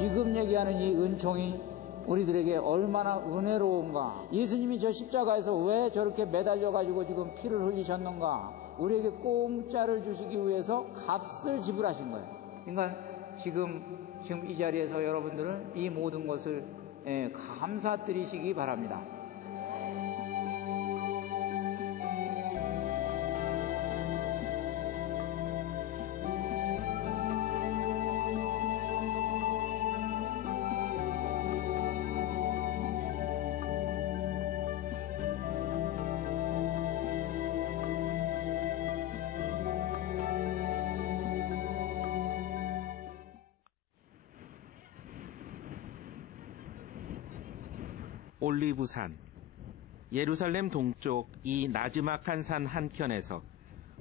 지금 얘기하는 이 은총이 우리들에게 얼마나 은혜로운가. 예수님이 저 십자가에서 왜 저렇게 매달려가지고 지금 피를 흘리셨는가. 우리에게 공짜를 주시기 위해서 값을 지불하신 거예요. 그러니까 지금 이 자리에서 여러분들은 이 모든 것을 감사드리시기 바랍니다. 올리브산, 예루살렘 동쪽 이 나지막한 산 한켠에서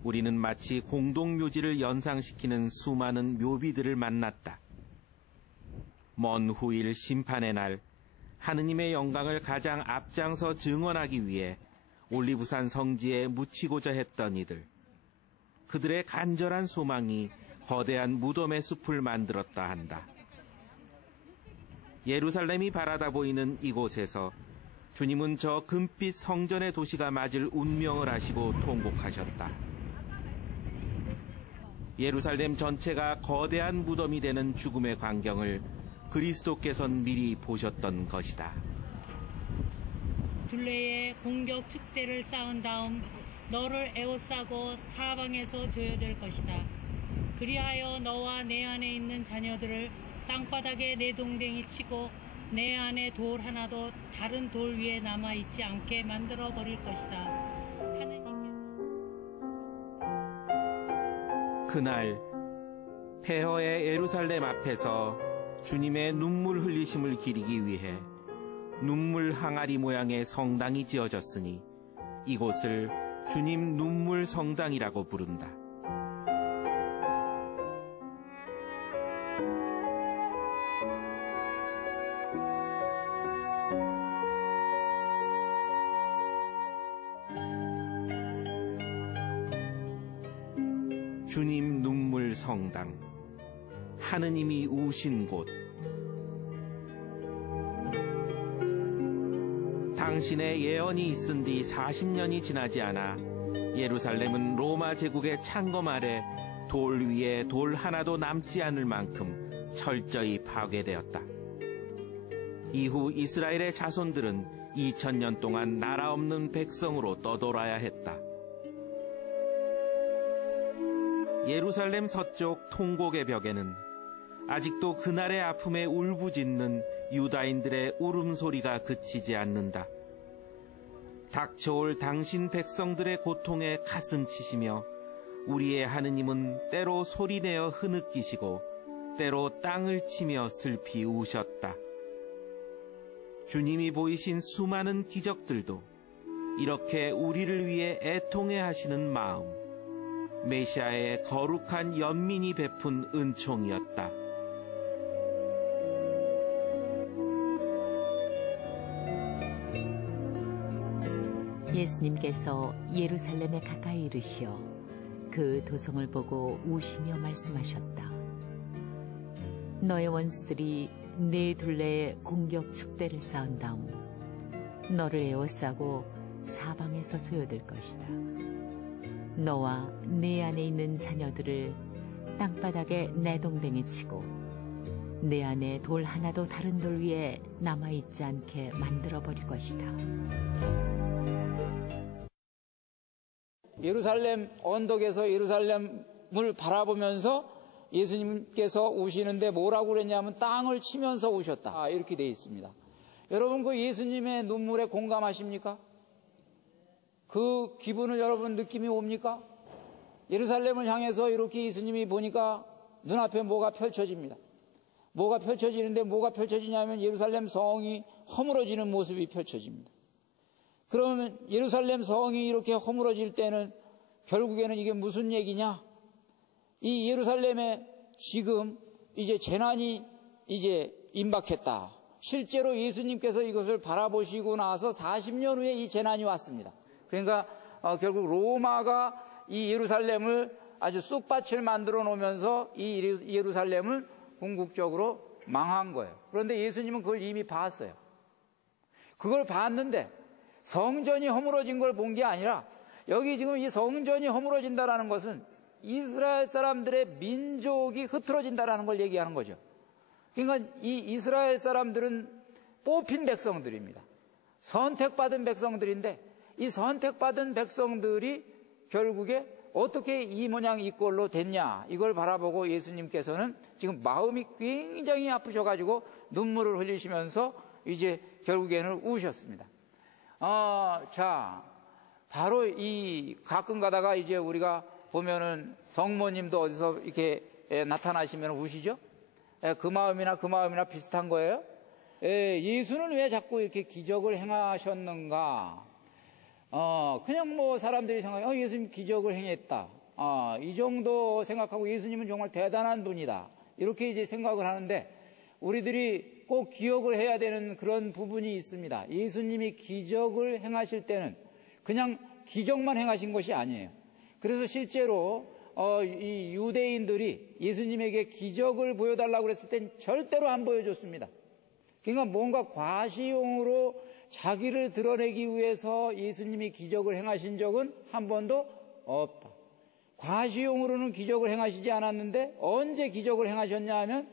우리는 마치 공동묘지를 연상시키는 수많은 묘비들을 만났다. 먼 후일 심판의 날, 하느님의 영광을 가장 앞장서 증언하기 위해 올리브산 성지에 묻히고자 했던 이들. 그들의 간절한 소망이 거대한 무덤의 숲을 만들었다 한다. 예루살렘이 바라다 보이는 이곳에서 주님은 저 금빛 성전의 도시가 맞을 운명을 하시고 통곡하셨다. 예루살렘 전체가 거대한 무덤이 되는 죽음의 광경을 그리스도께서는 미리 보셨던 것이다. 둘레에 공격 축대를 쌓은 다음 너를 에워싸고 사방에서 조여될 것이다. 그리하여 너와 내 안에 있는 자녀들을 땅바닥에 내동댕이 치고 내 안에 돌 하나도 다른 돌 위에 남아있지 않게 만들어버릴 것이다. 그날 폐허의 예루살렘 앞에서 주님의 눈물 흘리심을 기리기 위해 눈물 항아리 모양의 성당이 지어졌으니 이곳을 주님 눈물 성당이라고 부른다. 주님 눈물 성당, 하느님이 우신 곳. 당신의 예언이 있은 뒤 40년이 지나지 않아 예루살렘은 로마 제국의 창검 아래 돌 위에 돌 하나도 남지 않을 만큼 철저히 파괴되었다. 이후 이스라엘의 자손들은 2000년 동안 나라 없는 백성으로 떠돌아야 했다. 예루살렘 서쪽 통곡의 벽에는 아직도 그날의 아픔에 울부짖는 유다인들의 울음소리가 그치지 않는다. 닥쳐올 당신 백성들의 고통에 가슴 치시며 우리의 하느님은 때로 소리내어 흐느끼시고 때로 땅을 치며 슬피 우셨다. 주님이 보이신 수많은 기적들도 이렇게 우리를 위해 애통해 하시는 마음, 메시아의 거룩한 연민이 베푼 은총이었다. 예수님께서 예루살렘에 가까이 이르시어 그 도성을 보고 우시며 말씀하셨다. 너의 원수들이 네 둘레에 공격 축대를 쌓은 다음 너를 에워싸고 사방에서 조여들 것이다. 너와 네 안에 있는 자녀들을 땅바닥에 내동댕이 치고 내 안에 돌 하나도 다른 돌 위에 남아있지 않게 만들어버릴 것이다. 예루살렘 언덕에서 예루살렘을 바라보면서 예수님께서 우시는데 뭐라고 그랬냐면 땅을 치면서 우셨다. 이렇게 되어 있습니다. 여러분 그 예수님의 눈물에 공감하십니까? 그 기분을 여러분 느낌이 옵니까? 예루살렘을 향해서 이렇게 예수님이 보니까 눈앞에 뭐가 펼쳐집니다. 뭐가 펼쳐지는데 뭐가 펼쳐지냐면 예루살렘 성이 허물어지는 모습이 펼쳐집니다. 그러면 예루살렘 성이 이렇게 허물어질 때는 결국에는 이게 무슨 얘기냐? 이 예루살렘에 지금 이제 재난이 이제 임박했다. 실제로 예수님께서 이것을 바라보시고 나서 40년 후에 이 재난이 왔습니다. 그러니까 결국 로마가 이 예루살렘을 아주 쑥밭을 만들어 놓으면서 이 예루살렘을 궁극적으로 망한 거예요. 그런데 예수님은 그걸 이미 봤어요. 그걸 봤는데 성전이 허물어진 걸 본 게 아니라 여기 지금 이 성전이 허물어진다라는 것은 이스라엘 사람들의 민족이 흐트러진다라는 걸 얘기하는 거죠. 그러니까 이 이스라엘 사람들은 뽑힌 백성들입니다. 선택받은 백성들인데 이 선택받은 백성들이 결국에 어떻게 이 모양 이 꼴로 됐냐 이걸 바라보고 예수님께서는 지금 마음이 굉장히 아프셔가지고 눈물을 흘리시면서 이제 결국에는 우셨습니다. 자, 바로 이 가끔 가다가 이제 우리가 보면은 성모님도 어디서 이렇게 나타나시면 우시죠? 그 마음이나 비슷한 거예요. 예수는 왜 자꾸 이렇게 기적을 행하셨는가? 그냥 뭐 사람들이 생각해, 예수님 기적을 행했다. 이 정도 생각하고 예수님은 정말 대단한 분이다. 이렇게 이제 생각을 하는데 우리들이 꼭 기억을 해야 되는 그런 부분이 있습니다. 예수님이 기적을 행하실 때는 그냥 기적만 행하신 것이 아니에요. 그래서 실제로 이 유대인들이 예수님에게 기적을 보여달라고 그랬을 땐 절대로 안 보여줬습니다. 그러니까 뭔가 과시용으로 자기를 드러내기 위해서 예수님이 기적을 행하신 적은 한 번도 없다. 과시용으로는 기적을 행하시지 않았는데 언제 기적을 행하셨냐 하면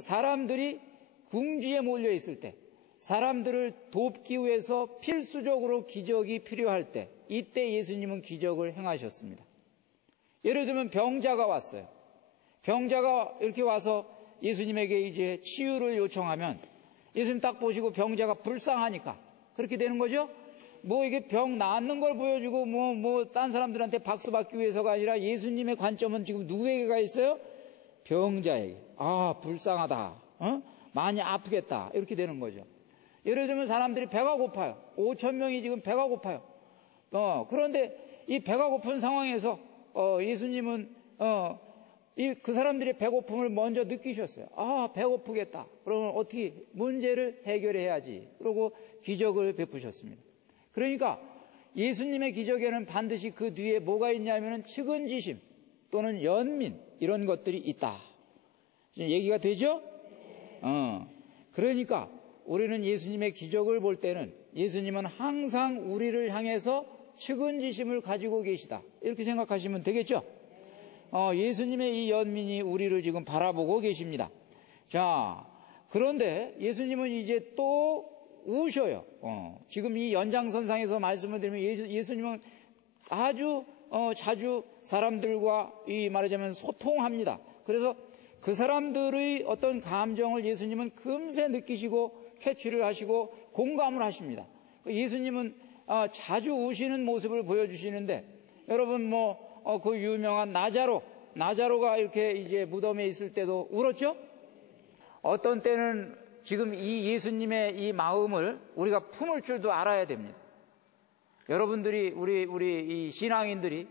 사람들이 궁지에 몰려 있을 때, 사람들을 돕기 위해서 필수적으로 기적이 필요할 때, 이때 예수님은 기적을 행하셨습니다. 예를 들면 병자가 왔어요. 병자가 이렇게 와서 예수님에게 이제 치유를 요청하면 예수님 딱 보시고 병자가 불쌍하니까 그렇게 되는 거죠. 뭐 이게 병 낫는 걸 보여주고 딴 사람들한테 박수 받기 위해서가 아니라 예수님의 관점은 지금 누구에게 가 있어요? 병자에게. 불쌍하다. 많이 아프겠다. 이렇게 되는 거죠. 예를 들면 사람들이 배가 고파요. 5,000명이 지금 배가 고파요. 그런데 이 배가 고픈 상황에서 예수님은 그 사람들의 배고픔을 먼저 느끼셨어요. 배고프겠다. 그러면 어떻게 문제를 해결해야지. 그러고 기적을 베푸셨습니다. 그러니까 예수님의 기적에는 반드시 그 뒤에 뭐가 있냐면은 측은지심 또는 연민 이런 것들이 있다. 얘기가 되죠? 그러니까 우리는 예수님의 기적을 볼 때는 예수님은 항상 우리를 향해서 측은지심을 가지고 계시다. 이렇게 생각하시면 되겠죠? 예수님의 이 연민이 우리를 지금 바라보고 계십니다. 자, 그런데 예수님은 이제 또 우셔요. 지금 이 연장선상에서 말씀을 드리면 예수님은 아주 자주 사람들과 말하자면 소통합니다. 그래서 그 사람들의 어떤 감정을 예수님은 금세 느끼시고 캐치를 하시고 공감을 하십니다. 예수님은 자주 우시는 모습을 보여주시는데 여러분 그 유명한 나자로가 이렇게 이제 무덤에 있을 때도 울었죠? 어떤 때는 지금 이 예수님의 이 마음을 우리가 품을 줄도 알아야 됩니다. 여러분들이 우리 이 신앙인들이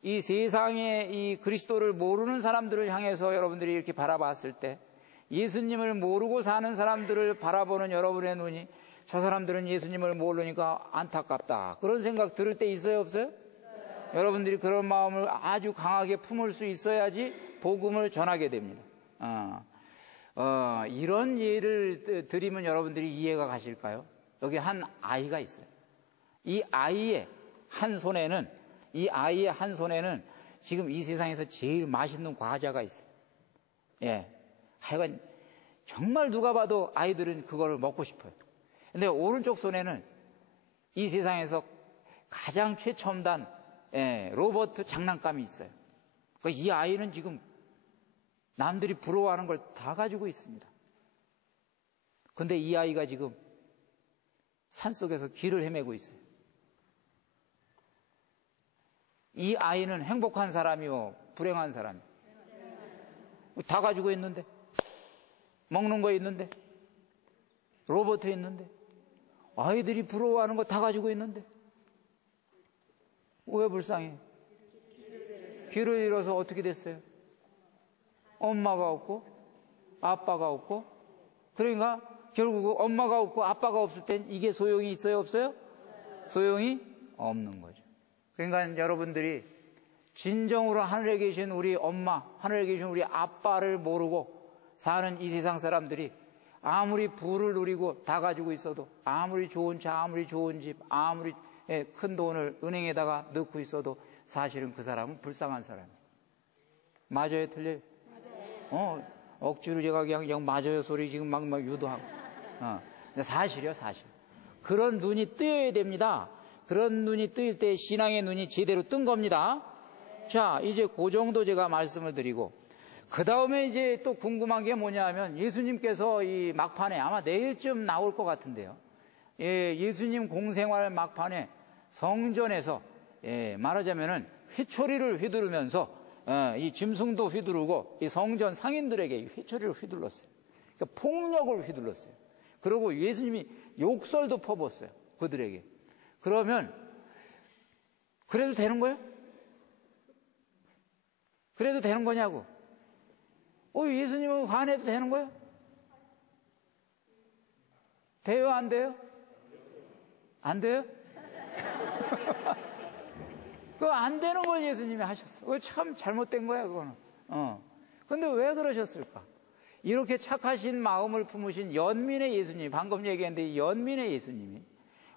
이 세상에 이 그리스도를 모르는 사람들을 향해서 여러분들이 이렇게 바라봤을 때 예수님을 모르고 사는 사람들을 바라보는 여러분의 눈이 저 사람들은 예수님을 모르니까 안타깝다. 그런 생각 들을 때 있어요, 없어요? 여러분들이 그런 마음을 아주 강하게 품을 수 있어야지 복음을 전하게 됩니다. 이런 예를 드리면 여러분들이 이해가 가실까요? 여기 한 아이가 있어요. 이 아이의 한 손에는 지금 이 세상에서 제일 맛있는 과자가 있어요. 하여간 정말 누가 봐도 아이들은 그거를 먹고 싶어요. 근데 오른쪽 손에는 이 세상에서 가장 최첨단 로봇 장난감이 있어요. 이 아이는 지금 남들이 부러워하는 걸 다 가지고 있습니다. 근데 이 아이가 지금 산속에서 길을 헤매고 있어요. 이 아이는 행복한 사람이요, 불행한 사람이요? 다 가지고 있는데, 먹는 거 있는데, 로봇 있는데, 아이들이 부러워하는 거 다 가지고 있는데, 왜 불쌍해? 길을 잃어서 어떻게 됐어요? 엄마가 없고, 아빠가 없고, 그러니까 결국 엄마가 없고, 아빠가 없을 땐 이게 소용이 있어요, 없어요? 소용이 없는 거죠. 그러니까 여러분들이 진정으로 하늘에 계신 우리 엄마, 하늘에 계신 우리 아빠를 모르고 사는 이 세상 사람들이 아무리 부를 누리고 다 가지고 있어도, 아무리 좋은 차, 아무리 좋은 집, 아무리 큰 돈을 은행에다가 넣고 있어도 사실은 그 사람은 불쌍한 사람이에요. 맞아요, 틀려요? 맞아요. 억지로 제가 그냥 맞아요 소리 지금 막 유도하고. 근데 사실이요, 사실. 그런 눈이 뜨여야 됩니다. 그런 눈이 뜨일 때 신앙의 눈이 제대로 뜬 겁니다. 자, 이제 그 정도 제가 말씀을 드리고, 그 다음에 이제 또 궁금한 게 뭐냐 하면, 예수님께서 이 막판에 아마 내일쯤 나올 것 같은데요. 예수님 공생활 막판에 성전에서 말하자면은 회초리를 휘두르면서 이 짐승도 휘두르고 이 성전 상인들에게 회초리를 휘둘렀어요. 그러니까 폭력을 휘둘렀어요. 그리고 예수님이 욕설도 퍼붓었어요. 그들에게. 그러면 그래도 되는 거예요? 그래도 되는 거냐고. 예수님은 화내도 되는 거예요? 돼요, 안 돼요? 안 돼요? 그거 안 되는 걸 예수님이 하셨어. 그거 참 잘못된 거야, 그거는. 근데 왜 그러셨을까? 이렇게 착하신 마음을 품으신 연민의 예수님, 방금 얘기했는데 연민의 예수님이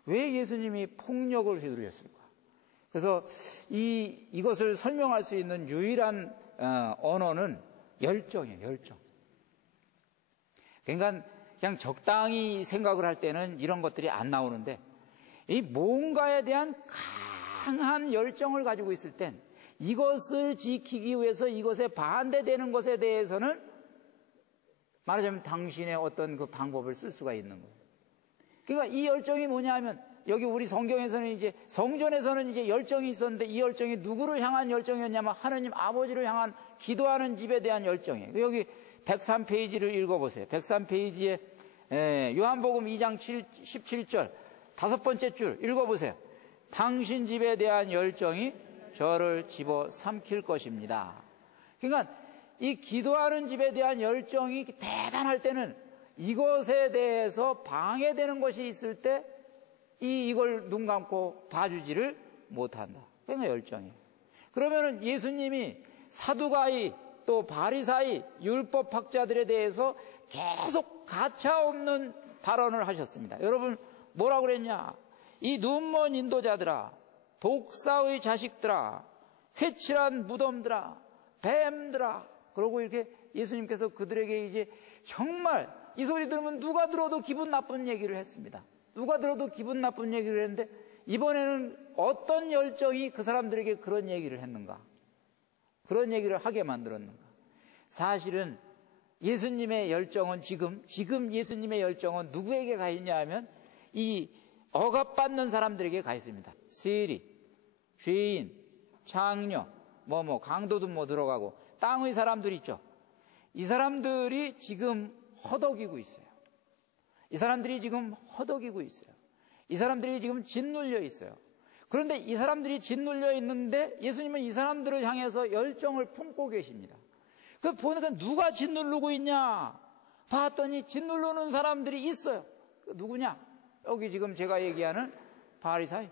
왜 예수님이 폭력을 휘두르셨을까? 그래서 이것을 설명할 수 있는 유일한 언어는 열정이에요, 열정. 그러니까 그냥 적당히 생각을 할 때는 이런 것들이 안 나오는데, 이 뭔가에 대한 강한 열정을 가지고 있을 땐 이것을 지키기 위해서 이것에 반대되는 것에 대해서는 말하자면 당신의 어떤 그 방법을 쓸 수가 있는 거예요. 그러니까 이 열정이 뭐냐 하면, 여기 우리 성경에서는 이제 성전에서는 이제 열정이 있었는데, 이 열정이 누구를 향한 열정이었냐면 하느님 아버지를 향한 기도하는 집에 대한 열정이에요. 여기 103페이지를 읽어보세요. 103페이지에 요한복음 2장 17절 5번째 줄 읽어보세요. 당신 집에 대한 열정이 저를 집어삼킬 것입니다. 그러니까 이 기도하는 집에 대한 열정이 대단할 때는 이것에 대해서 방해되는 것이 있을 때 이걸 눈 감고 봐주지를 못한다. 그러니까 열정이에요. 그러면은 예수님이 사두가이 또 바리사이 율법학자들에 대해서 계속 가차없는 발언을 하셨습니다. 여러분 뭐라고 그랬냐? 이 눈먼 인도자들아, 독사의 자식들아, 회칠한 무덤들아, 뱀들아. 그러고 이렇게 예수님께서 그들에게 이제 정말 이 소리 들으면 누가 들어도 기분 나쁜 얘기를 했습니다. 누가 들어도 기분 나쁜 얘기를 했는데, 이번에는 어떤 열정이 그 사람들에게 그런 얘기를 했는가? 그런 얘기를 하게 만들었는가? 사실은 예수님의 열정은 지금 예수님의 열정은 누구에게 가 있냐 하면 이 억압받는 사람들에게 가 있습니다. 세리, 죄인, 창녀, 강도도 들어가고 땅의 사람들 있죠. 이 사람들이 지금 허덕이고 있어요. 이 사람들이 지금 허덕이고 있어요. 이 사람들이 지금 짓눌려 있어요. 그런데 이 사람들이 짓눌려 있는데 예수님은 이 사람들을 향해서 열정을 품고 계십니다. 그 보니까 누가 짓누르고 있냐 봤더니 짓누르는 사람들이 있어요. 누구냐? 여기 지금 제가 얘기하는 바리사이,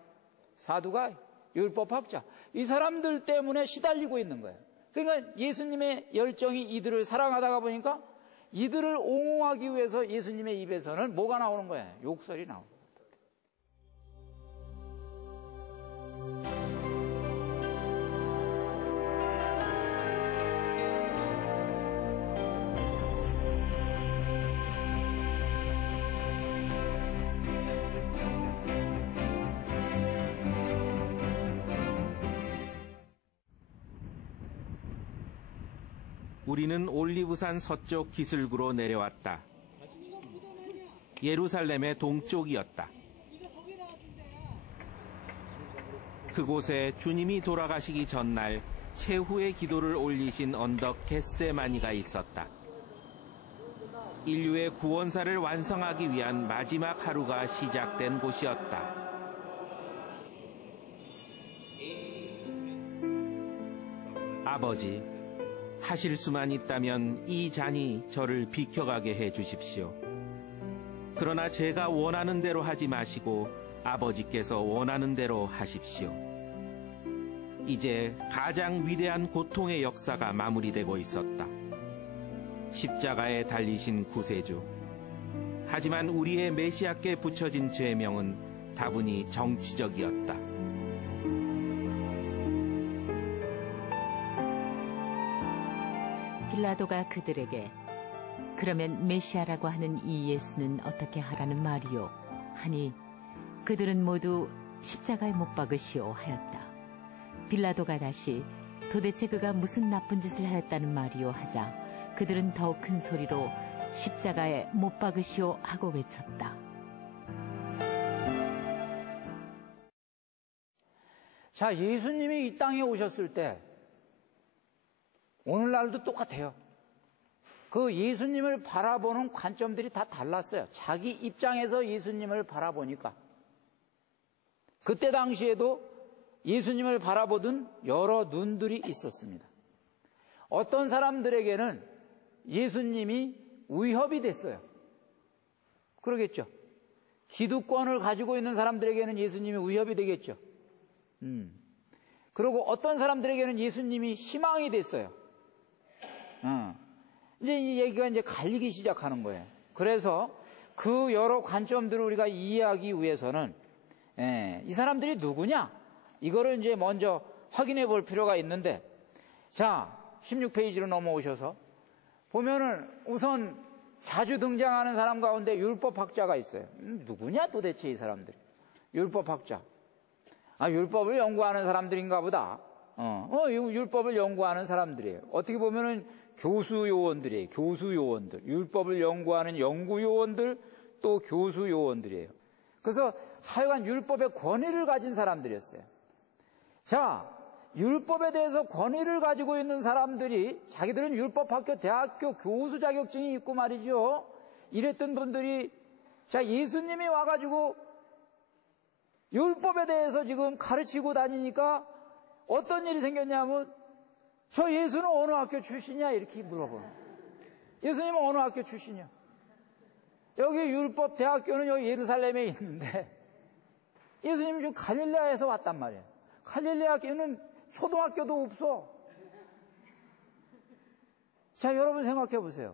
사두가이, 율법학자, 이 사람들 때문에 시달리고 있는 거예요. 그러니까 예수님의 열정이 이들을 사랑하다가 보니까 이들을 옹호하기 위해서 예수님의 입에서는 뭐가 나오는 거예요? 욕설이 나오는 거예요. 우리는 올리브산 서쪽 기슭으로 내려왔다. 예루살렘의 동쪽이었다. 그곳에 주님이 돌아가시기 전날 최후의 기도를 올리신 언덕 겟세마니가 있었다. 인류의 구원사를 완성하기 위한 마지막 하루가 시작된 곳이었다. 아버지, 하실 수만 있다면 이 잔이 저를 비켜가게 해 주십시오. 그러나 제가 원하는 대로 하지 마시고 아버지께서 원하는 대로 하십시오. 이제 가장 위대한 고통의 역사가 마무리되고 있었다. 십자가에 달리신 구세주. 하지만 우리의 메시아께 붙여진 죄명은 다분히 정치적이었다. 빌라도가 그들에게 그러면 메시아라고 하는 이 예수는 어떻게 하라는 말이요 하니 그들은 모두 십자가에 못 박으시오 하였다. 빌라도가 다시 도대체 그가 무슨 나쁜 짓을 하였다는 말이요 하자 그들은 더욱 큰 소리로 십자가에 못 박으시오 하고 외쳤다. 자, 예수님이 이 땅에 오셨을 때 오늘날도 똑같아요. 그 예수님을 바라보는 관점들이 다 달랐어요. 자기 입장에서 예수님을 바라보니까. 그때 당시에도 예수님을 바라보던 여러 눈들이 있었습니다. 어떤 사람들에게는 예수님이 위협이 됐어요. 그러겠죠. 기득권을 가지고 있는 사람들에게는 예수님이 위협이 되겠죠. 그리고 어떤 사람들에게는 예수님이 희망이 됐어요. 이제 이 얘기가 이제 갈리기 시작하는 거예요. 그래서 그 여러 관점들을 우리가 이해하기 위해서는 이 사람들이 누구냐? 이거를 이제 먼저 확인해 볼 필요가 있는데, 자, 16페이지로 넘어오셔서 보면은 우선 자주 등장하는 사람 가운데 율법학자가 있어요. 누구냐 도대체 이 사람들이? 율법학자. 아, 율법을 연구하는 사람들인가 보다. 율법을 연구하는 사람들이에요. 어떻게 보면은 교수요원들이에요. 교수요원들. 율법을 연구하는 연구요원들, 또 교수요원들이에요. 그래서 하여간 율법의 권위를 가진 사람들이었어요. 자, 율법에 대해서 권위를 가지고 있는 사람들이 자기들은 율법학교, 대학교 교수 자격증이 있고 말이죠. 이랬던 분들이 자, 예수님이 와가지고 율법에 대해서 지금 가르치고 다니니까 어떤 일이 생겼냐면 저 예수는 어느 학교 출신이야? 이렇게 물어보는. 예수님은 어느 학교 출신이야? 여기 율법 대학교는 여기 예루살렘에 있는데 예수님은 지금 갈릴레아에서 왔단 말이에요. 갈릴레아 학교는 초등학교도 없어. 자, 여러분 생각해 보세요.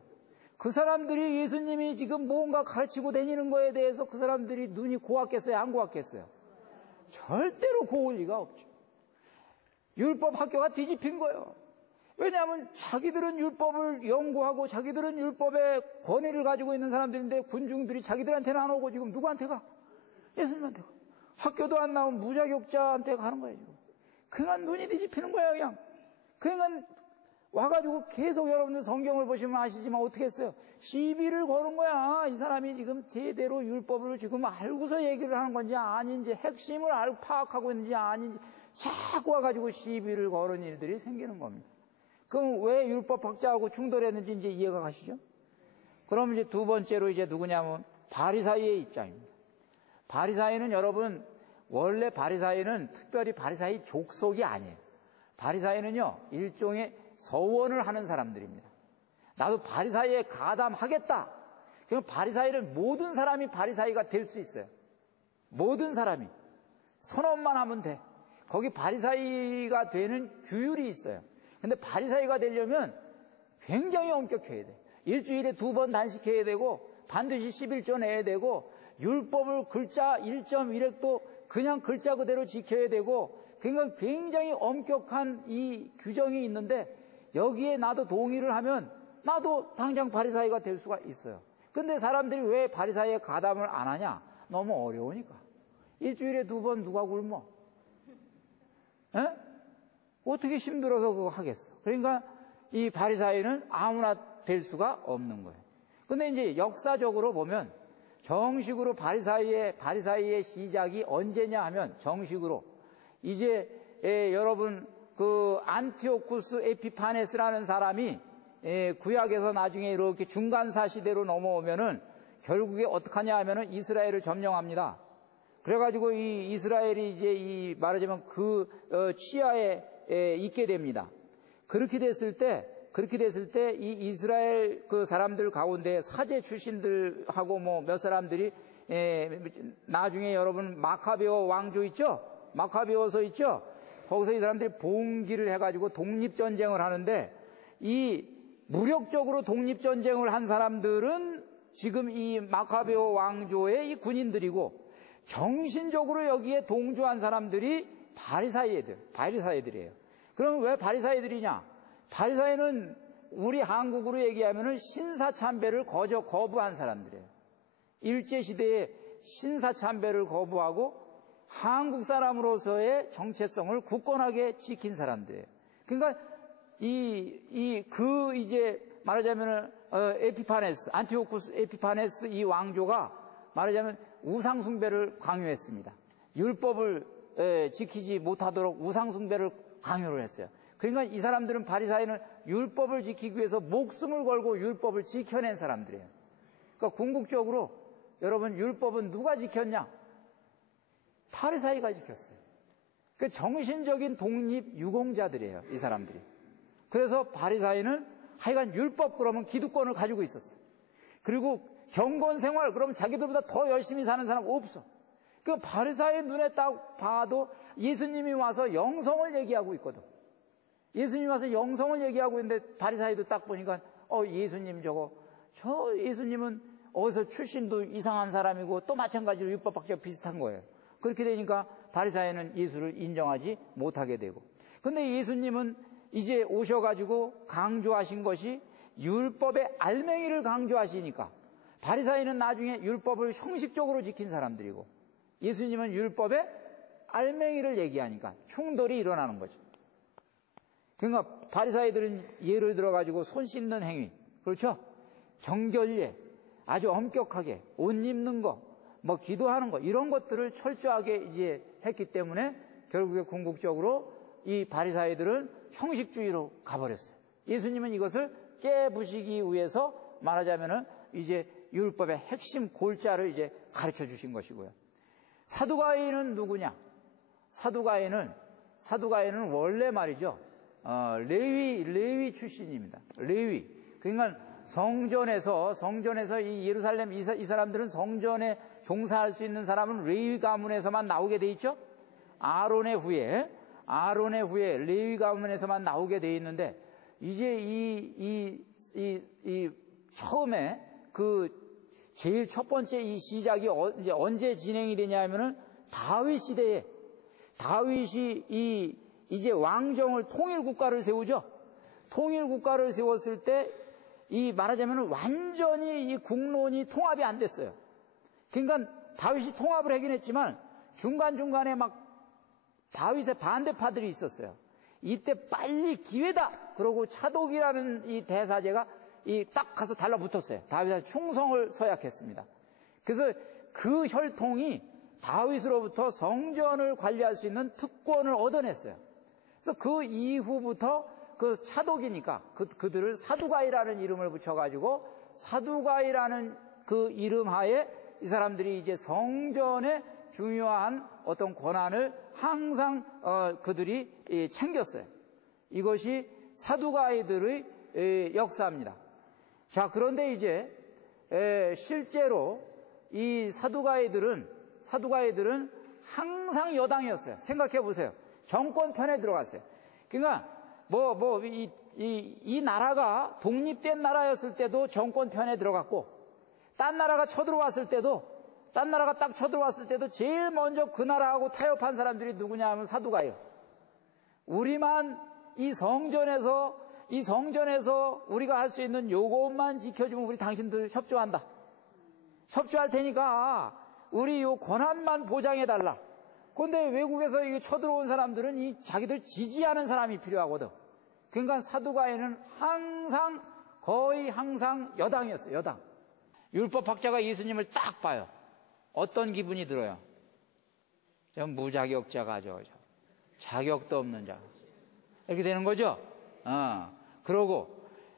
그 사람들이 예수님이 지금 뭔가 가르치고 다니는 거에 대해서 그 사람들이 눈이 고왔겠어요? 안 고왔겠어요? 절대로 고울 리가 없죠. 율법 학교가 뒤집힌 거예요. 왜냐하면 자기들은 율법을 연구하고 자기들은 율법의 권위를 가지고 있는 사람들인데 군중들이 자기들한테는 안 오고 지금 누구한테 가? 예수님한테 가. 학교도 안 나온 무자격자한테 가는 거예요. 지금. 그냥 눈이 뒤집히는 거예요. 그냥. 그냥 와가지고 계속 여러분들 성경을 보시면 아시지만 어떻게 했어요? 시비를 거는 거야. 이 사람이 지금 제대로 율법을 지금 알고서 얘기를 하는 건지 아닌지 핵심을 알고 파악하고 있는지 아닌지 자꾸 와가지고 시비를 거는 일들이 생기는 겁니다. 그럼 왜 율법학자하고 충돌했는지 이제 이해가 가시죠? 그럼 이제 두 번째로 이제 누구냐면 바리사이의 입장입니다. 바리사이는 여러분 원래 바리사이는 특별히 바리사이 족속이 아니에요. 바리사이는요 일종의 서원을 하는 사람들입니다. 나도 바리사이에 가담하겠다. 그럼 바리사이는 모든 사람이 바리사이가 될 수 있어요. 모든 사람이 선언만 하면 돼. 거기 바리사이가 되는 규율이 있어요. 근데 바리사이가 되려면 굉장히 엄격해야 돼. 일주일에 2번 단식해야 되고 반드시 11조 내야 되고 율법을 글자 1.1획도 그냥 글자 그대로 지켜야 되고 그러니까 굉장히 엄격한 이 규정이 있는데 여기에 나도 동의를 하면 나도 당장 바리사이가 될 수가 있어요. 근데 사람들이 왜 바리사이에 가담을 안 하냐? 너무 어려우니까. 일주일에 2번 누가 굶어? 에? 어떻게 힘들어서 그거 하겠어? 그러니까 이 바리사이는 아무나 될 수가 없는 거예요. 근데 이제 역사적으로 보면 정식으로 바리사이의 시작이 언제냐 하면 정식으로 이제 여러분 그 안티오쿠스 에피파네스라는 사람이 구약에서 나중에 이렇게 중간사 시대로 넘어오면은 결국에 어떻게 하냐 하면은 이스라엘을 점령합니다. 그래가지고 이 이스라엘이 이제 이 말하자면 그 치하에 있게 됩니다. 그렇게 됐을 때 이 이스라엘 그 사람들 가운데 사제 출신들하고 뭐 몇 사람들이 나중에 여러분 마카베오 왕조 있죠? 마카베오서 있죠? 거기서 이 사람들이 봉기를 해가지고 독립전쟁을 하는데 이 무력적으로 독립전쟁을 한 사람들은 지금 이 마카베오 왕조의 이 군인들이고, 정신적으로 여기에 동조한 사람들이 바리사이들이에요. 그럼 왜 바리사이들이냐? 바리사이는 우리 한국으로 얘기하면은 신사참배를 거부한 사람들이에요. 일제시대에 신사참배를 거부하고 한국 사람으로서의 정체성을 굳건하게 지킨 사람들이에요. 그러니까 이제 말하자면은 안티오쿠스 에피파네스 이 왕조가 말하자면 우상숭배를 강요했습니다. 율법을 지키지 못하도록 우상숭배를 강요를 했어요. 그러니까 이 사람들은 바리사이는 율법을 지키기 위해서 목숨을 걸고 율법을 지켜낸 사람들이에요. 그러니까 궁극적으로 여러분, 율법은 누가 지켰냐? 바리사이가 지켰어요. 그 정신적인 독립 유공자들이에요, 이 사람들이. 그래서 바리사이는 하여간 율법 그러면 기득권을 가지고 있었어요. 그리고 경건 생활 그러면 자기들보다 더 열심히 사는 사람 없어. 그 바리사이의 눈에 딱 봐도 예수님이 와서 영성을 얘기하고 있거든. 예수님이 와서 영성을 얘기하고 있는데 바리사이도 딱 보니까 예수님 저 예수님은 어디서 출신도 이상한 사람이고 또 마찬가지로 율법학자와 비슷한 거예요. 그렇게 되니까 바리사이는 예수를 인정하지 못하게 되고, 근데 예수님은 이제 오셔가지고 강조하신 것이 율법의 알맹이를 강조하시니까 바리사이는 나중에 율법을 형식적으로 지킨 사람들이고, 예수님은 율법의 알맹이를 얘기하니까 충돌이 일어나는 거죠. 그러니까 바리사이들은 예를 들어가지고 손 씻는 행위, 그렇죠? 정결례, 아주 엄격하게 옷 입는 거, 뭐 기도하는 거, 이런 것들을 철저하게 이제 했기 때문에 결국에 궁극적으로 이 바리사이들은 형식주의로 가버렸어요. 예수님은 이것을 깨부시기 위해서 말하자면은 이제 율법의 핵심 골자를 이제 가르쳐 주신 것이고요. 사두가인은 누구냐? 사두가인은 원래 말이죠. 레위 출신입니다. 레위. 그러니까 성전에서 이 예루살렘 이 사람들은 성전에 종사할 수 있는 사람은 레위 가문에서만 나오게 돼 있죠. 아론의 후에 레위 가문에서만 나오게 돼 있는데, 이제 이 처음에 그 제일 첫 번째 이 시작이 이제 언제 진행이 되냐면은 다윗 시대에 다윗이 이제 왕정을 통일 국가를 세우죠. 통일 국가를 세웠을 때 이 말하자면 완전히 이 국론이 통합이 안 됐어요. 그러니까 다윗이 통합을 하긴 했지만 중간중간에 막 다윗의 반대파들이 있었어요. 이때 빨리 기회다 그러고 차독이라는 이 대사제가 딱 가서 달라붙었어요. 다윗한테 충성을 서약했습니다. 그래서 그 혈통이 다윗으로부터 성전을 관리할 수 있는 특권을 얻어냈어요. 그래서 그 이후부터 그 차독이니까 그들을 사두가이라는 이름을 붙여가지고 사두가이라는 그 이름 하에 이 사람들이 이제 성전의 중요한 어떤 권한을 항상 그들이 챙겼어요. 이것이 사두가이들의 역사입니다. 자, 그런데 이제 실제로 이 사두가이들은 항상 여당이었어요. 생각해 보세요. 정권 편에 들어갔어요. 그러니까 이 나라가 독립된 나라였을 때도 정권 편에 들어갔고, 딴 나라가 쳐들어왔을 때도 제일 먼저 그 나라하고 타협한 사람들이 누구냐 하면 사두가예요. 우리만 이 성전에서 우리가 할 수 있는 요것만 지켜주면 우리 당신들 협조한다. 협조할 테니까 우리 요 권한만 보장해달라. 그런데 외국에서 이게 쳐들어온 사람들은 이 자기들 지지하는 사람이 필요하거든. 그러니까 사두가인은 거의 항상 여당이었어요. 여당. 율법학자가 예수님을 딱 봐요. 어떤 기분이 들어요? 무자격자가 자격도 없는 자. 이렇게 되는 거죠? 그러고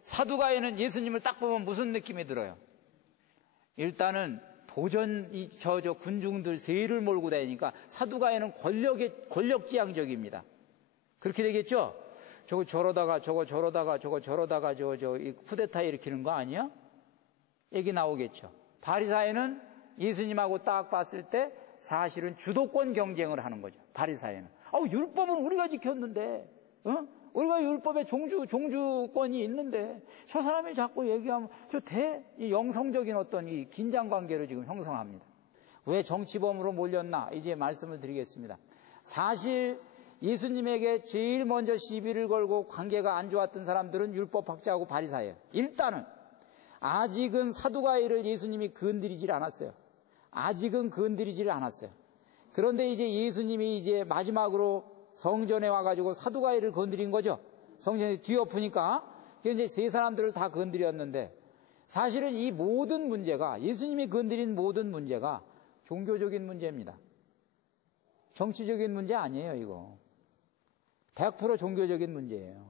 사두가인은 예수님을 딱 보면 무슨 느낌이 들어요? 일단은 도전 군중들 세를 몰고 다니니까 사두가인은 권력지향적입니다. 그렇게 되겠죠? 저러다가 쿠데타 일으키는 거 아니야? 얘기 나오겠죠. 바리사이는 예수님하고 딱 봤을 때 사실은 주도권 경쟁을 하는 거죠. 바리사이는 율법은 우리가 지켰는데 우리가 율법에 종주권이 있는데 저 사람이 자꾸 얘기하면 이 영성적인 어떤 이 긴장 관계를 지금 형성합니다. 왜 정치범으로 몰렸나? 이제 말씀을 드리겠습니다. 사실 예수님에게 제일 먼저 시비를 걸고 관계가 안 좋았던 사람들은 율법학자하고 바리사예요. 일단은 아직은 사두가이를 예수님이 건드리질 않았어요. 아직은 건드리질 않았어요. 그런데 이제 예수님이 이제 마지막으로 성전에 와가지고 사두가이를 건드린 거죠. 성전이 뒤엎으니까 이제 세 사람들을 다 건드렸는데, 사실은 이 모든 문제가, 예수님이 건드린 모든 문제가 종교적인 문제입니다. 정치적인 문제 아니에요, 이거. 100% 종교적인 문제예요.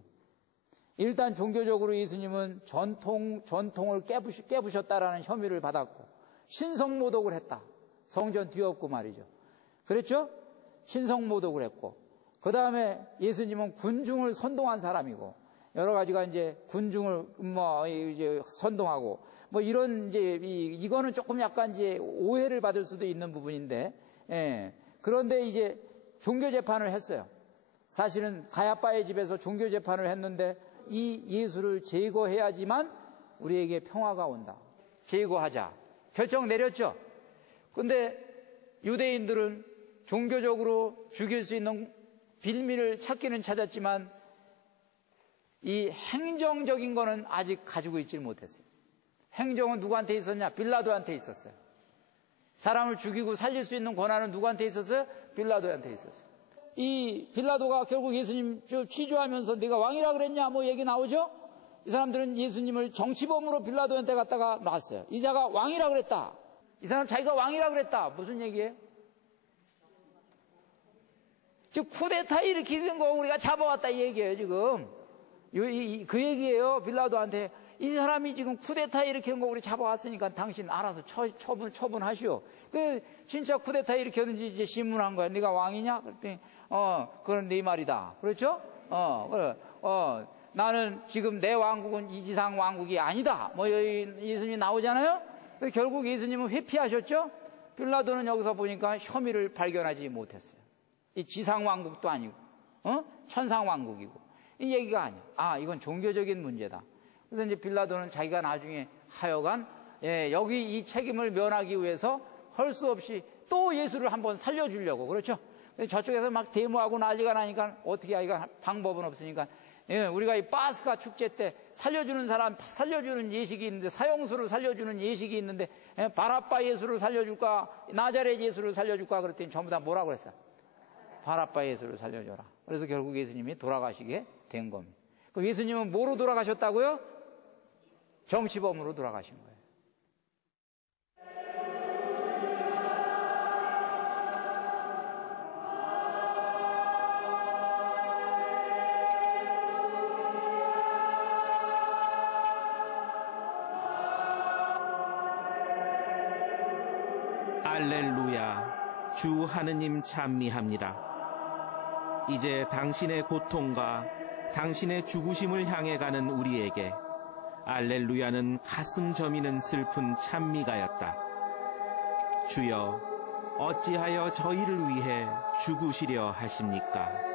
일단 종교적으로 예수님은 전통을 깨부셨다라는 혐의를 받았고, 신성모독을 했다. 성전 뒤엎고 말이죠. 그랬죠? 신성모독을 했고, 그 다음에 예수님은 군중을 선동한 사람이고, 여러 가지가 이제 군중을 이제 선동하고, 이런 이거는 조금 약간 이제 오해를 받을 수도 있는 부분인데, 예. 그런데 이제 종교 재판을 했어요. 사실은 가야바의 집에서 종교 재판을 했는데, 이 예수를 제거해야지만 우리에게 평화가 온다. 제거하자. 결정 내렸죠. 근데 유대인들은 종교적으로 죽일 수 있는 빌미를 찾기는 찾았지만 이 행정적인 거는 아직 가지고 있지 못했어요. 행정은 누구한테 있었냐? 빌라도한테 있었어요. 사람을 죽이고 살릴 수 있는 권한은 누구한테 있었어요? 빌라도한테 있었어요. 이 빌라도가 결국 예수님 취조하면서 네가 왕이라 그랬냐? 얘기 나오죠? 이 사람들은 예수님을 정치범으로 빌라도한테 갖다가 놨어요. 이 자가 왕이라 그랬다. 이 사람 자기가 왕이라 그랬다. 무슨 얘기예요? 즉 쿠데타 일으키는 거 우리가 잡아왔다 이 얘기예요 지금. 그 얘기예요. 빌라도한테 이 사람이 지금 쿠데타 일으키는 거 우리 잡아왔으니까 당신 알아서 처분하시오. 그 진짜 쿠데타 일으켰는지 이제 신문한 거야. 네가 왕이냐? 그랬더니 그건 네 말이다. 그렇죠? 나는 지금 내 왕국은 이 지상 왕국이 아니다. 여기 예수님이 나오잖아요. 결국 예수님은 회피하셨죠. 빌라도는 여기서 보니까 혐의를 발견하지 못했어요. 이 지상 왕국도 아니고, 천상 왕국이고, 이 얘기가 아니야. 이건 종교적인 문제다. 그래서 이제 빌라도는 자기가 나중에 하여간, 여기 이 책임을 면하기 위해서 할 수 없이 또 예수를 한번 살려주려고, 그렇죠? 저쪽에서 막 데모하고 난리가 나니까 어떻게 하기가 방법은 없으니까, 우리가 이 파스카 축제 때 살려주는 사람, 살려주는 예식이 있는데, 사형수를 살려주는 예식이 있는데, 바라빠 예수를 살려줄까, 나자렛 예수를 살려줄까, 그랬더니 전부 다 뭐라고 그랬어요? 바라빠 예수를 살려줘라. 그래서 결국 예수님이 돌아가시게 된 겁니다. 그럼 예수님은 뭐로 돌아가셨다고요? 정치범으로 돌아가신 거예요. 할렐루야, 주 하느님 찬미합니다. 이제 당신의 고통과 당신의 죽으심을 향해 가는 우리에게 할렐루야는 가슴 저미는 슬픈 찬미가였다. 주여, 어찌하여 저희를 위해 죽으시려 하십니까?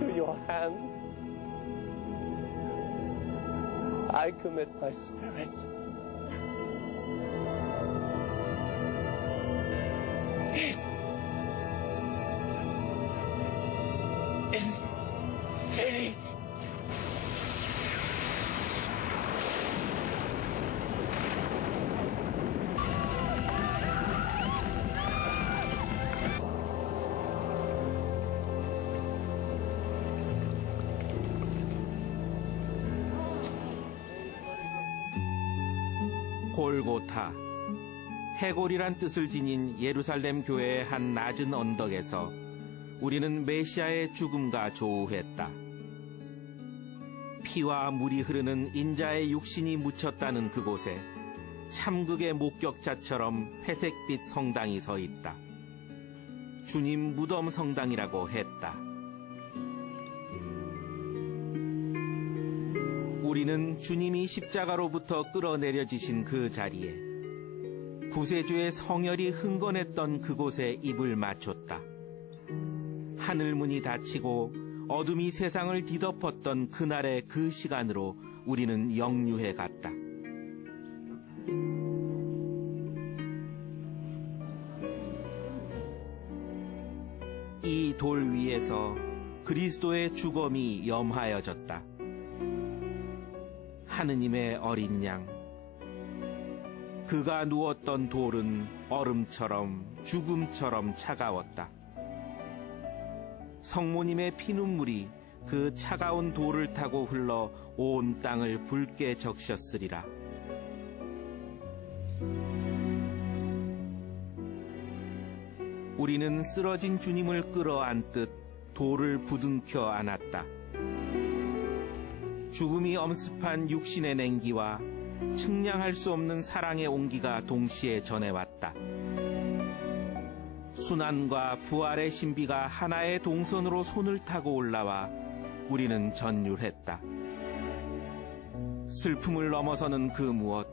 into your hands. I commit my spirit. It is finished. 골고타, 해골이란 뜻을 지닌 예루살렘 교회의 한 낮은 언덕에서 우리는 메시아의 죽음과 조우했다. 피와 물이 흐르는 인자의 육신이 묻혔다는 그곳에 참극의 목격자처럼 회색빛 성당이 서 있다. 주님 무덤 성당이라고 했다. 우리는 주님이 십자가로부터 끌어내려지신 그 자리에 구세주의 성혈이 흥건했던 그곳에 입을 맞췄다. 하늘문이 닫히고 어둠이 세상을 뒤덮었던 그날의 그 시간으로 우리는 역류해 갔다. 이 돌 위에서 그리스도의 죽음이 염하여졌다. 하느님의 어린 양, 그가 누웠던 돌은 얼음처럼 죽음처럼 차가웠다. 성모님의 피눈물이 그 차가운 돌을 타고 흘러 온 땅을 붉게 적셨으리라. 우리는 쓰러진 주님을 끌어안듯 돌을 부둥켜 안았다. 죽음이 엄습한 육신의 냉기와 측량할 수 없는 사랑의 온기가 동시에 전해왔다. 순환과 부활의 신비가 하나의 동선으로 손을 타고 올라와 우리는 전율했다. 슬픔을 넘어서는 그 무엇,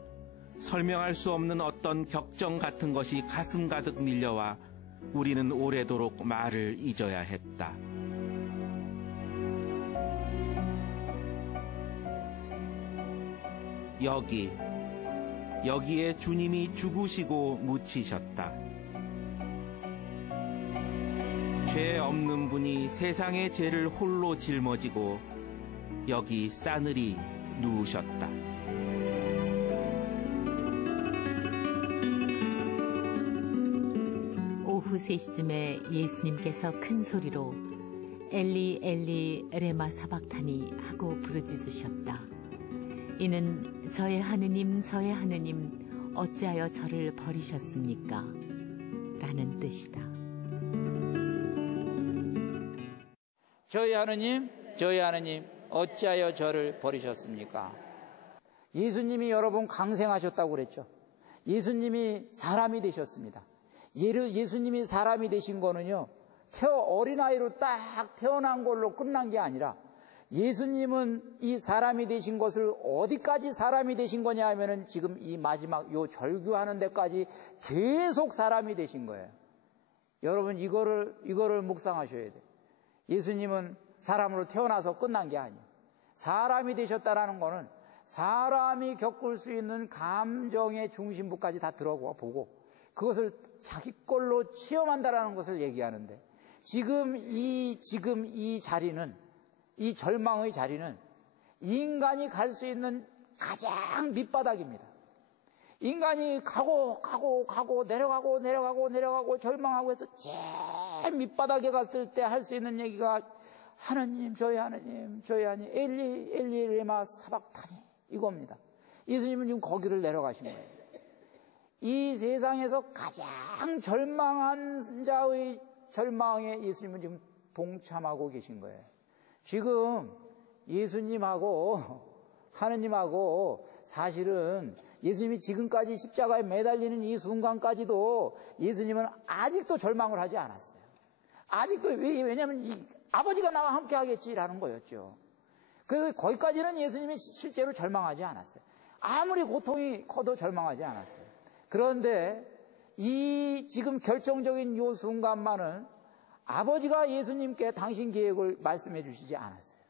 설명할 수 없는 어떤 격정 같은 것이 가슴 가득 밀려와 우리는 오래도록 말을 잊어야 했다. 여기에 주님이 죽으시고 묻히셨다. 죄 없는 분이 세상의 죄를 홀로 짊어지고 여기 싸늘히 누우셨다. 오후 3시쯤에 예수님께서 큰 소리로 엘리 엘리 레마 사박타니 하고 부르짖으셨다. 이는 저의 하느님 어찌하여 저를 버리셨습니까? 라는 뜻이다. 저희 하느님 어찌하여 저를 버리셨습니까? 예수님이 여러분 강생하셨다고 그랬죠. 예수님이 사람이 되셨습니다. 예수님이 사람이 되신 거는요, 어린아이로 딱 태어난 걸로 끝난 게 아니라 예수님은 이 사람이 되신 것을 어디까지 사람이 되신 거냐 하면은 지금 이 마지막 요 절규하는 데까지 계속 사람이 되신 거예요. 여러분 이거를 묵상하셔야 돼요. 예수님은 사람으로 태어나서 끝난 게 아니에요. 사람이 되셨다라는 거는 사람이 겪을 수 있는 감정의 중심부까지 다 들어보고 그것을 자기 걸로 체험한다라는 것을 얘기하는데 지금 이 자리는 이 절망의 자리는 인간이 갈 수 있는 가장 밑바닥입니다. 인간이 가고 내려가고 절망하고 해서 제일 밑바닥에 갔을 때 할 수 있는 얘기가 하나님 저희 하나님 엘리 레마 사박타니 이겁니다. 예수님은 지금 거기를 내려가신 거예요. 이 세상에서 가장 절망한 자의 절망에 예수님은 지금 동참하고 계신 거예요. 지금 예수님하고 하느님하고 사실은 예수님이 지금까지 십자가에 매달리는 이 순간까지도 예수님은 아직도 절망을 하지 않았어요. 아직도 왜냐하면 아버지가 나와 함께 하겠지라는 거였죠. 그래서 거기까지는 예수님이 실제로 절망하지 않았어요. 아무리 고통이 커도 절망하지 않았어요. 그런데 이 지금 결정적인 요 순간만은 아버지가 예수님께 당신 계획을 말씀해 주시지 않았어요.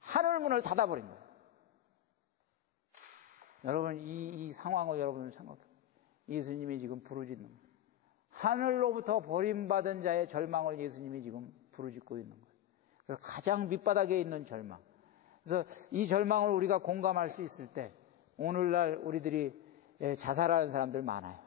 하늘문을 닫아버린 거예요. 여러분, 이 상황을 여러분 생각해요. 예수님이 지금 부르짖는 거예요. 하늘로부터 버림받은 자의 절망을 예수님이 지금 부르짖고 있는 거예요. 그래서 가장 밑바닥에 있는 절망. 그래서 이 절망을 우리가 공감할 수 있을 때 오늘날 우리들이 자살하는 사람들 많아요.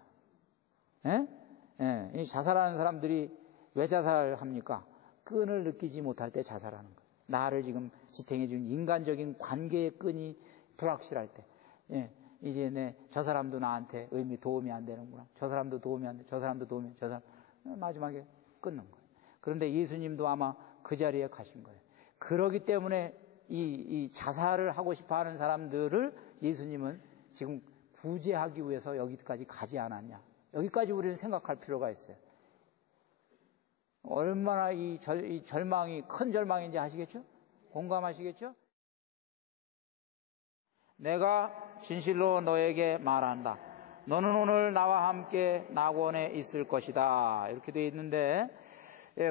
이 자살하는 사람들이 왜 자살합니까? 끈을 느끼지 못할 때 자살하는 거예요. 나를 지금 지탱해 준 인간적인 관계의 끈이 불확실할 때, 이제 저 사람도 나한테 도움이 안 되는구나. 저 사람도 도움이 안 돼. 저 사람도 도움이 안 돼. 저 사람 마지막에 끊는 거예요. 그런데 예수님도 아마 그 자리에 가신 거예요. 그러기 때문에 이 자살을 하고 싶어하는 사람들을 예수님은 지금 구제하기 위해서 여기까지 가지 않았냐. 여기까지 우리는 생각할 필요가 있어요. 얼마나 이 절망이 큰 절망인지 아시겠죠? 공감하시겠죠? 내가 진실로 너에게 말한다. 너는 오늘 나와 함께 낙원에 있을 것이다. 이렇게 되어 있는데,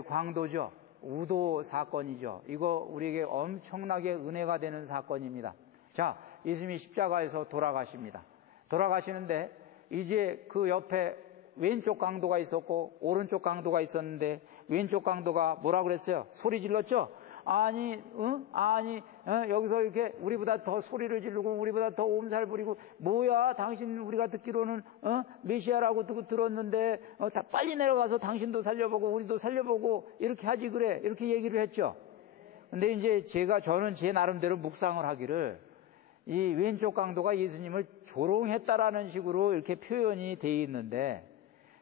광도죠. 우도 사건이죠. 이거 우리에게 엄청나게 은혜가 되는 사건입니다. 자, 예수님이 십자가에서 돌아가십니다. 돌아가시는데 이제 그 옆에 왼쪽 강도가 있었고 오른쪽 강도가 있었는데 왼쪽 강도가 뭐라 그랬어요? 소리 질렀죠? 여기서 이렇게 우리보다 더 소리를 지르고 우리보다 더 옴살 부리고, 뭐야, 당신 우리가 듣기로는 메시아라고 들었는데 다 빨리 내려가서 당신도 살려보고 우리도 살려보고 이렇게 하지 그래, 이렇게 얘기를 했죠. 근데 이제 저는 제 나름대로 묵상을 하기를, 이 왼쪽 강도가 예수님을 조롱했다라는 식으로 이렇게 표현이 돼 있는데,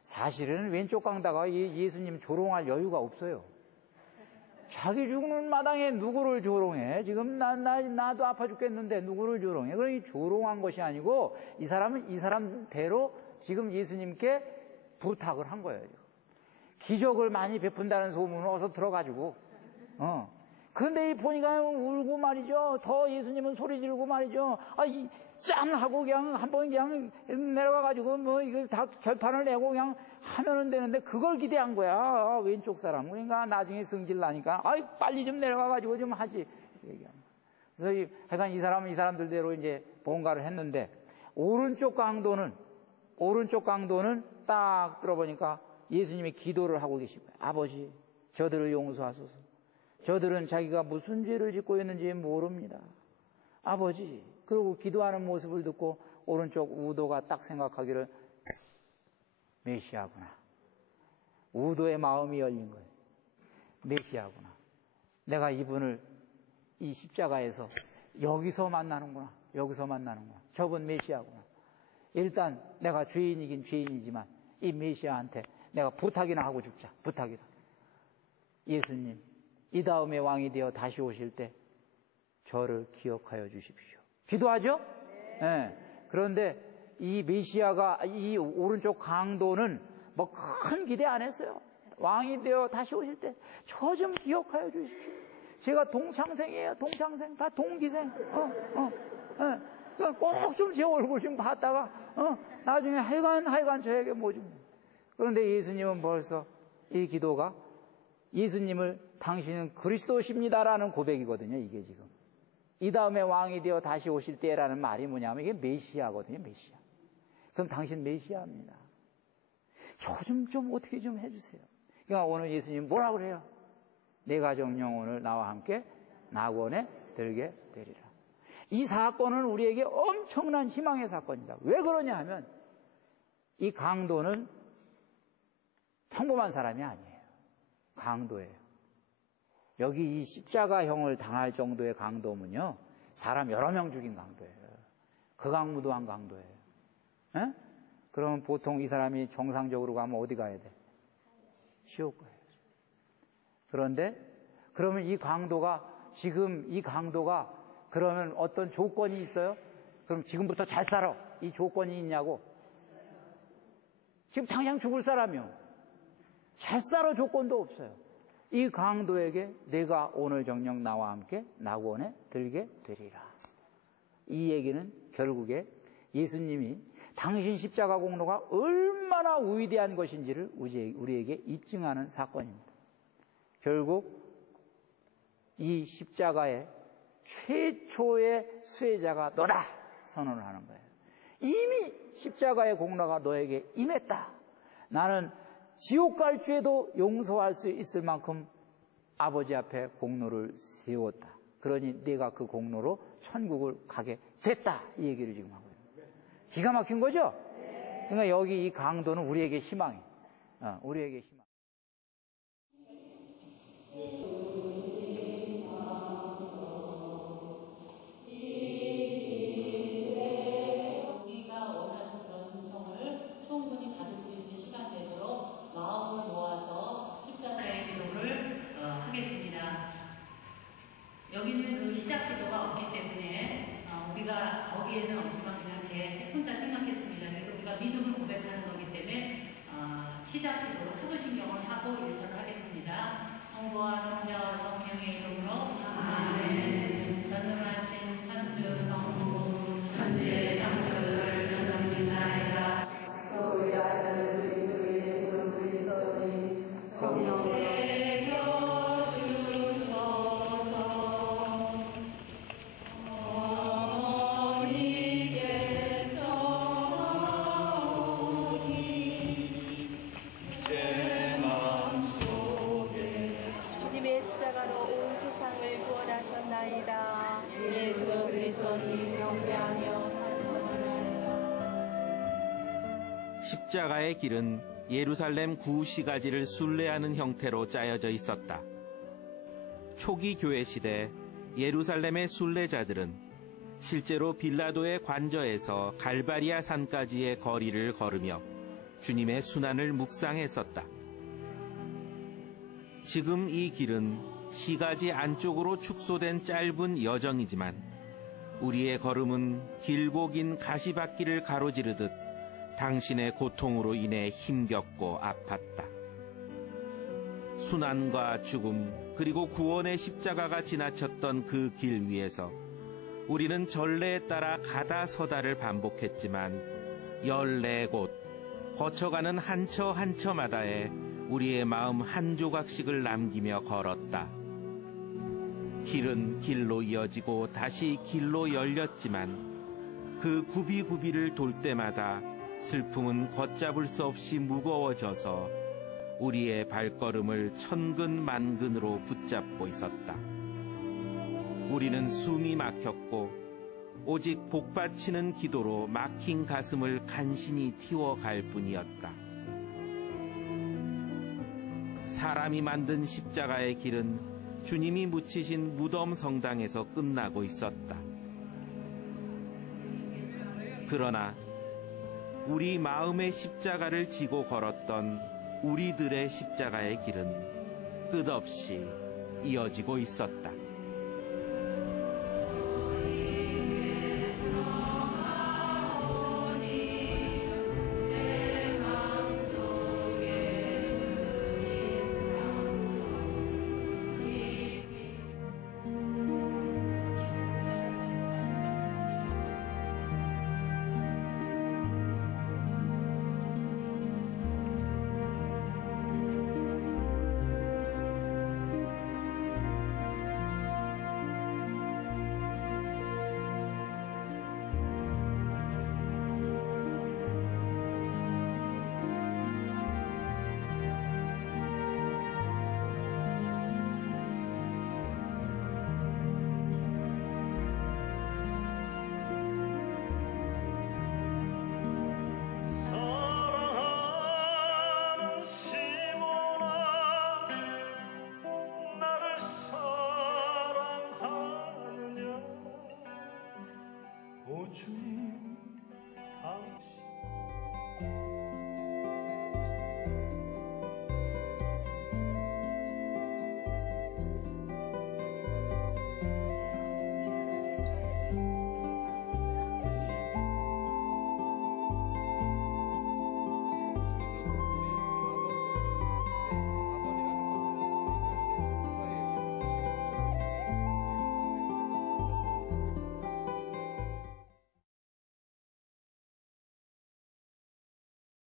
사실은 왼쪽 강도가 예수님 조롱할 여유가 없어요. 자기 죽는 마당에 누구를 조롱해? 지금 나도 아파 죽겠는데 누구를 조롱해? 그러니 조롱한 것이 아니고 이 사람은 이 사람대로 지금 예수님께 부탁을 한 거예요. 기적을 많이 베푼다는 소문은 어서 들어가지고. 그런데 보니까 울고 말이죠. 더 예수님은 소리 지르고 말이죠. 짠 하고 그냥 한번 그냥 내려가가지고 뭐 이거 다 결판을 내고 그냥 하면은 되는데 그걸 기대한 거야. 왼쪽 사람. 그러니까 나중에 성질 나니까 빨리 좀 내려가가지고 좀 하지. 그래서 하여간 이 사람들대로 이제 뭔가를 했는데, 오른쪽 강도는 딱 들어보니까 예수님이 기도를 하고 계신 거예요. 아버지, 저들을 용서하소서. 저들은 자기가 무슨 죄를 짓고 있는지 모릅니다. 아버지. 그리고 기도하는 모습을 듣고 오른쪽 우도가 딱 생각하기를, 메시아구나. 우도의 마음이 열린 거예요. 메시아구나. 내가 이분을 이 십자가에서 여기서 만나는구나. 저분 메시아구나. 일단 내가 죄인이긴 죄인이지만 이 메시아한테 내가 부탁이나 하고 죽자. 부탁이나. 예수님, 이 다음에 왕이 되어 다시 오실 때 저를 기억하여 주십시오. 기도하죠? 네. 그런데 이 메시아가, 이 오른쪽 강도는 뭐 큰 기대 안 했어요. 왕이 되어 다시 오실 때 저 좀 기억하여 주십시오. 제가 동창생이에요. 동창생. 다 동기생. 꼭 좀 제 얼굴 좀 봤다가 나중에 하여간 저에게 뭐 좀. 그런데 예수님은 벌써 이 기도가 예수님을 당신은 그리스도십니다라는 고백이거든요. 이게 지금. 이 다음에 왕이 되어 다시 오실 때라는 말이 뭐냐면 이게 메시아거든요. 메시아. 그럼 당신 메시아입니다. 저 좀 어떻게 좀 해주세요. 그러니까 오늘 예수님 뭐라 그래요? 내 가족 영혼을 나와 함께 낙원에 들게 되리라. 이 사건은 우리에게 엄청난 희망의 사건입니다. 왜 그러냐 하면 이 강도는 평범한 사람이 아니에요. 강도예요. 여기 이 십자가형을 당할 정도의 강도면요, 사람 여러 명 죽인 강도예요. 극악무도한 강도예요. 에? 그러면 보통 이 사람이 정상적으로 가면 어디 가야 돼? 지옥 가야죠. 그런데 그러면 이 강도가 그러면 어떤 조건이 있어요? 그럼 지금부터 잘 살아. 이 조건이 있냐고? 지금 당장 죽을 사람이요. 잘 살아 조건도 없어요. 이 강도에게 내가 오늘 정녕 나와 함께 낙원에 들게 되리라. 이 얘기는 결국에 예수님이 당신 십자가 공로가 얼마나 위대한 것인지를 우리에게 입증하는 사건입니다. 결국 이 십자가의 최초의 수혜자가 너다 선언을 하는 거예요. 이미 십자가의 공로가 너에게 임했다. 나는 지옥 갈 죄도 용서할 수 있을 만큼 아버지 앞에 공로를 세웠다. 그러니 내가 그 공로로 천국을 가게 됐다. 이 얘기를 지금 하고 있는 거예요. 기가 막힌 거죠? 그러니까 여기 이 강도는 우리에게 희망이에요. 우리에게 희망. 여기는 그 시작 기도가 없기 때문에 우리가 거기에는 없지만 그냥 제 세분다 생각했습니다. 그래서 우리가 믿음을 고백하는 거기 때문에 시작 기도로 사도신경을 하고 일설을 하겠습니다. 성부와 성자와 성령의 이름으로 아멘. 전능하신 천주 성부 천지의 성부를 전합니다이다. 우리가 예수 그리스도니 성령의 예수 그리스도님 경배하며 찬송하나이다. 십자가의 길은 예루살렘 구시가지를 순례하는 형태로 짜여져 있었다. 초기 교회 시대 예루살렘의 순례자들은 실제로 빌라도의 관저에서 갈바리아 산까지의 거리를 걸으며 주님의 순환을 묵상했었다. 지금 이 길은 시가지 안쪽으로 축소된 짧은 여정이지만 우리의 걸음은 길고 긴 가시밭길을 가로지르듯 당신의 고통으로 인해 힘겹고 아팠다. 순환과 죽음 그리고 구원의 십자가가 지나쳤던 그 길 위에서 우리는 전례에 따라 가다 서다를 반복했지만 14곳 거쳐가는 한 처 한 처마다에 우리의 마음 한 조각씩을 남기며 걸었다. 길은 길로 이어지고 다시 길로 열렸지만 그 구비구비를 돌 때마다 슬픔은 걷잡을 수 없이 무거워져서 우리의 발걸음을 천근만근으로 붙잡고 있었다. 우리는 숨이 막혔고 오직 복받치는 기도로 막힌 가슴을 간신히 틔워갈 뿐이었다. 사람이 만든 십자가의 길은 주님이 묻히신 무덤 성당에서 끝나고 있었다. 그러나 우리 마음의 십자가를 지고 걸었던 우리들의 십자가의 길은 끝없이 이어지고 있었다.